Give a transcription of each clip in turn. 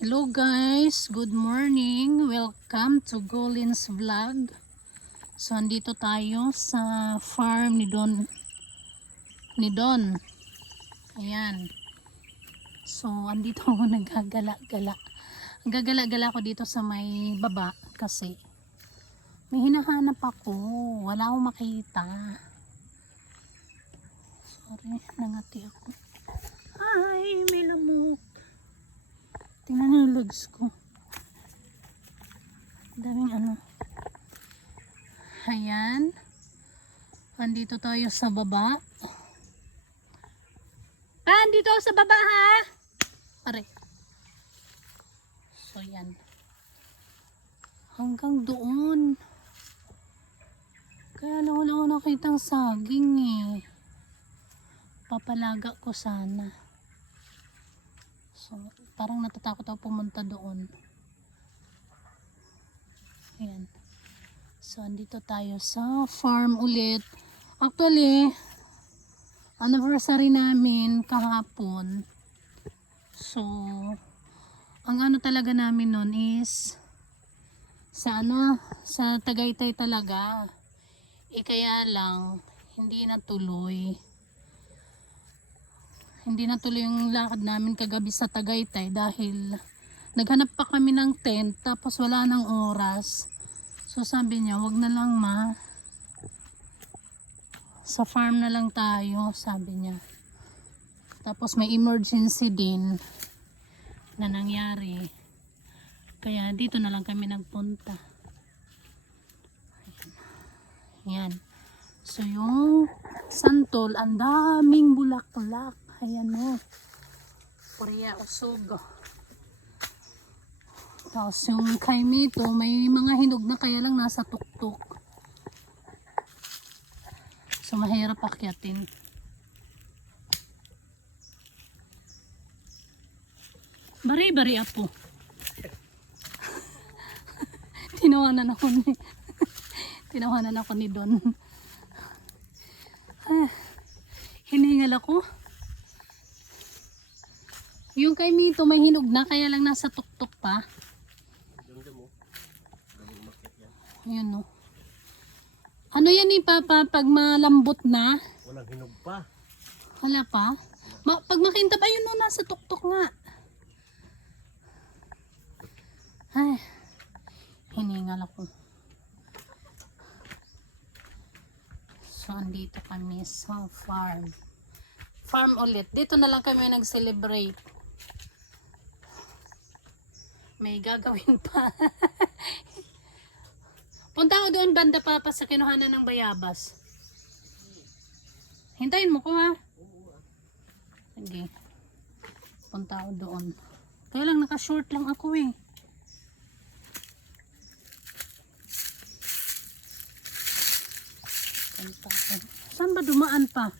Hello guys, good morning. Welcome to Golin's Vlog. So andito tayo sa farm ni Don. Ayan. So andito ako naggagala-gala. Gagala-gala ako dito sa may baba kasi may hinahanap ako. Wala akong makita. Sorry, nangati ako. Ay, may lamok. Tingnan niyo yung legs ko. Daming ano. Ayan. Andito tayo sa baba. Andito sa baba ha. Pare. So yan. Hanggang doon. Kaya lang wala ko nakitang saging eh. Papalaga ko sana. So parang natatakot ako pumunta doon. Ayan. So andito tayo sa farm ulit. Actually, anniversary namin kahapon. So ang ano talaga namin nun is sa Tagaytay talaga. Kaya lang hindi natuloy yung lakad namin kagabi sa Tagaytay dahil naghanap pa kami ng tent tapos wala nang oras. So sabi niya wag na lang sa farm na lang tayo, sabi niya. Tapos may emergency din na nangyari kaya dito na lang kami nagpunta. Ayan. So yung santol, ang daming bulaklak. Ayan o. Korea usog. Tapos yung kay Mito, may mga hinog na kaya lang nasa tuktok. So mahirap akyatin. Bari-bari apo. Tinawanan ako ni Don. Hiningal ako. Yung kay Mito may hinog na kaya lang nasa tuktok pa. Ayan o. Ano yan ni Papa pag malambot na? Walang hinog pa. Wala pa? Pag makintab ayun o nasa tuktok nga. Ay, hiningal ako. So andito kami sa farm. Farm ulit. Dito na lang kami nag-celebrate. May gagawin pa. Punta ako doon banda Papa sa kinuhanan ng bayabas. Hintayin mo ko ha. Sige. Punta ako doon. Kaya lang naka-short lang ako eh. Punta ako. Saan ba dumaan pa?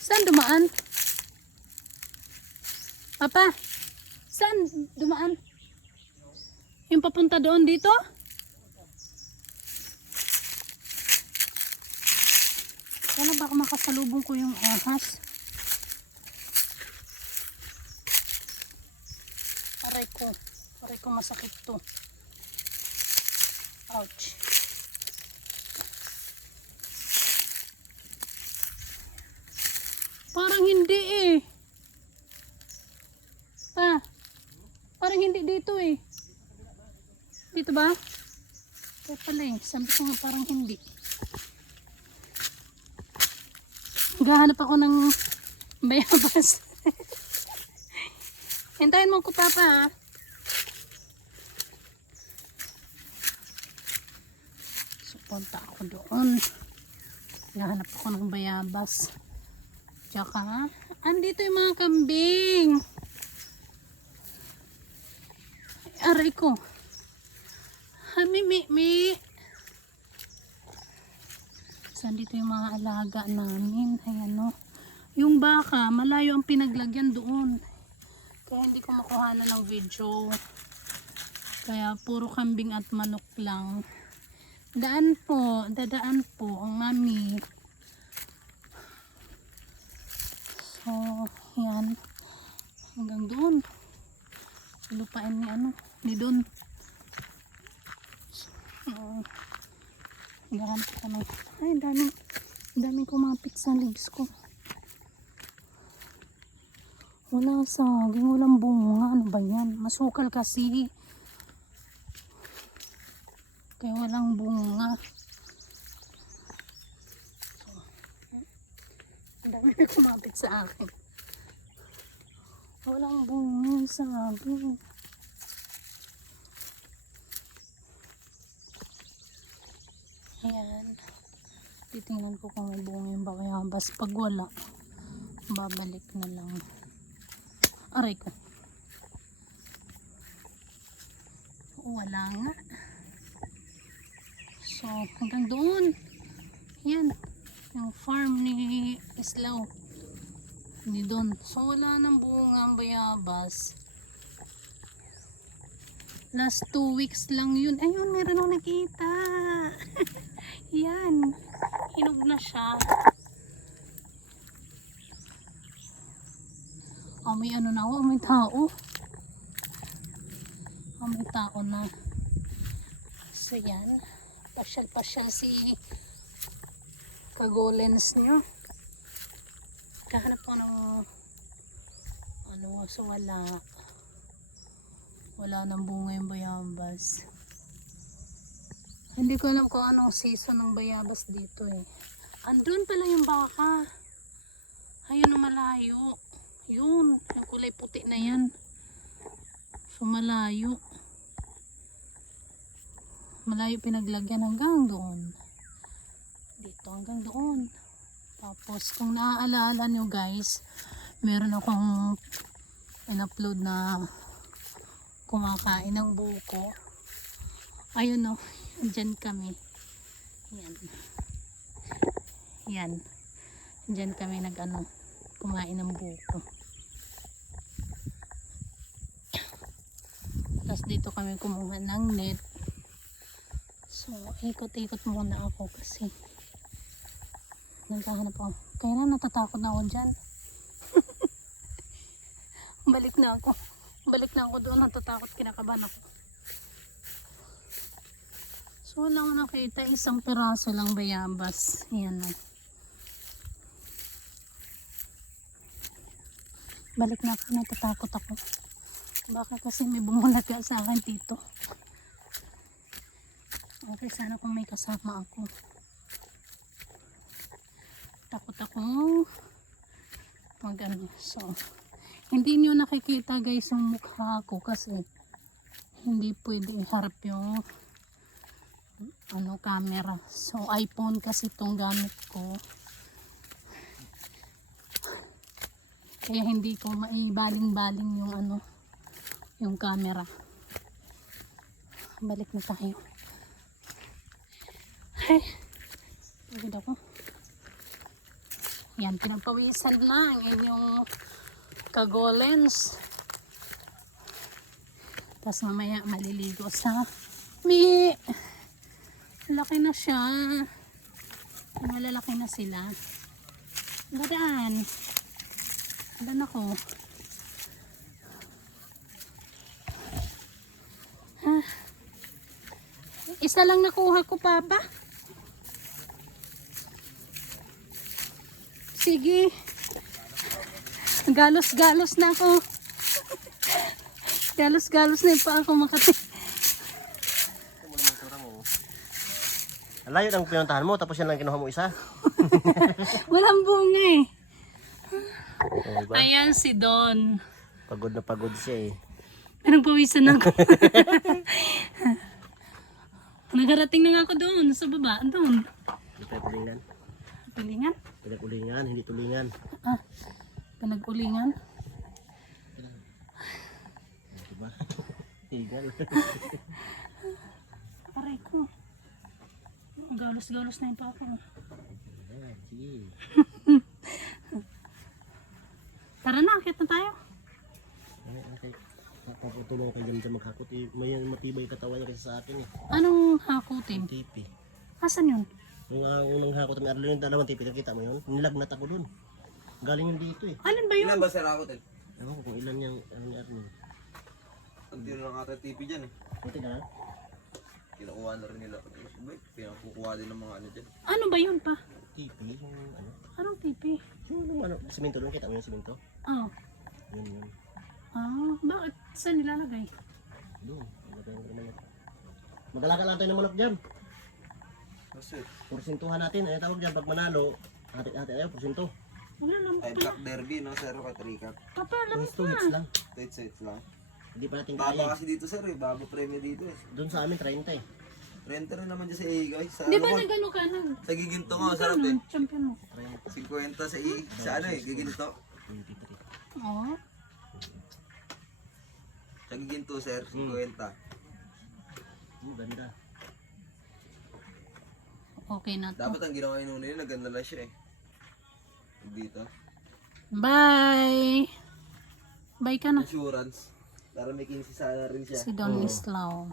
Saan dumaan? Papa? Saan dumaan? Yung papunta doon dito? Kaya baka makasalubong ko yung ahas. Aray ko masakit to. Ouch. Parang hindi eh. Parang hindi dito eh. Dito ba? Kaya pala eh. Sabi ko nga parang hindi. Gahanap ako ng bayabas. Hintayin mo ko Papa ha. So punta ako doon. Gahanap ako ng bayabas. Tsaka andito yung mga kambing. Aray ko. Mi. Saan dito yung mga alaga namin? Ayan o. Yung baka, malayo ang pinaglagyan doon. Kaya hindi ko makuha ng video. Kaya puro kambing at manok lang. Dadaan po ang mami. So, yan. Hanggang doon. Lupain ni ano, ni Don. Gahanap ka ng, ay daming kumapit sa legs ko. Wala saging, walang bunga. Ano ba yan? Masukal kasi. Kaya walang bunga. Ang dami na kumapit sa akin. Walang bunga sa saging. Ayan. Titingnan ko kung may bunga yung bayabas. Pag wala, babalik na lang. Aray ko. Wala nga. So, hanggang doon. Yan. Yung farm ni Islaw. Ni Don. So, wala nang bunga ang bayabas. Last 2 weeks lang yun. Ayun, meron akong nakita. Yan. Hinog na siya. May ano na ako, may tao. May tao na. So yan, pasyal-pasyal si kagolens nyo. Kahanap ko ng ano, so wala nang bunga yung bayabas. Hindi ko alam kung anong season ng bayabas dito eh. Andun pala yung baka. Ayun na malayo. Yun, yung kulay puti na yan. So malayo. Malayo pinaglagyan hanggang doon. Dito hanggang doon. Tapos kung naaalala nyo guys, meron akong in-upload na kumakain ng buko. Ayun o, dyan kami. Yan. Yan. Dyan kami kumain ng buko. Tapos dito kami kumuha ng net. So, ikot-ikot muna ako kasi naghahanap ako. Kaya na natatakot na ako dyan. Balik na ako doon. Natatakot, kinakabahan ako. So, wala ko nakita. Isang piraso lang bayabas. Yan na. Balik na ako. Natatakot ako. Baka kasi may bumulaga sa akin dito. Okay, sana kung may kasama ako. Takot ako so hindi nyo nakikita guys yung mukha ko kasi hindi pwede iharap yung camera. So iPhone kasi itong gamit ko, kaya hindi ko maibaling-baling yung camera. Balik na tayo. Ay, pagod ako. Yan, pinagpawisan na ang inyong kagolens. Tapos mamaya maliligo sa laki na siya. Malalaki na sila. Dadaan ako. Isa lang nakuha ko, Papa. Sige. Galos-galos na ako. Galos-galos na pa ako makati. Layo ang pinuntahan mo, tapos yan lang kinuha mo isa. Walang bunga eh. Diba? Ayan si Don. Pagod na pagod siya eh. Pinagpawisan ako. Nagarating na nga ako doon sa baba. Doon. Hindi tayo tulingan. Tulingan? Pinag-ulingan, hindi tulingan. Pinag-ulingan? Diba? Higal. Aray ko. Galos-galos na yung papa. Sige. Tara na, akit na tayo. Okay. Paputulong kayo dyan maghakot. May matibay katawan niya kasi sa akin eh. Anong hakutin? Tipi. Asan yun? Yung unang hakot may arlo yung dalawang tipi. Nakita mo yun? Nilagnat ako dun. Galing yun dito eh. Alin ba yun? Ilan ba sir ako din? Ewan ko kung ilan yung ano ni Armin. Ang tiro ng ata TV dyan eh. Buti na lang. Kinukuha na rin nila. Pinakukuha din ng mga ano dyan. Ano ba yun pa? TV, yung ano. Anong pipi? Yung ano, simento doon. Kita mo yung simento? Oh. Yun. Ah, bakit? Saan nilalagay? Doon. Lagayan ko naman. Mag-alaga lang tayo ng manok dyan. Kasi, Porsintuhan natin. Ano tawag dyan? Pag manalo, hati-hati tayo, porsinto. Wala lang ay pala. Black Derby no, sir, kay Tricap. Papalam Two pa. hits lang. Hits lang. Hindi pa natin kaya. Baba kasi dito sir eh, baba premyo dito eh. Doon sa amin, 30 eh. Renter rin naman dyan sa Igay. Sa Di ano ba mo? nagano ka na? Sa Giginto nga, sarap eh. Champion mo. 50 sa sa ano eh, Giginto. 23. Oo. Sa Giginto sir, 50. Ganda. Okay na to. Dapat ang ginawa yun nila, naganda lang siya eh. Dito. Bye! Bye ka na. Insurance. Para may 15 sana rin siya. Si Don Islao.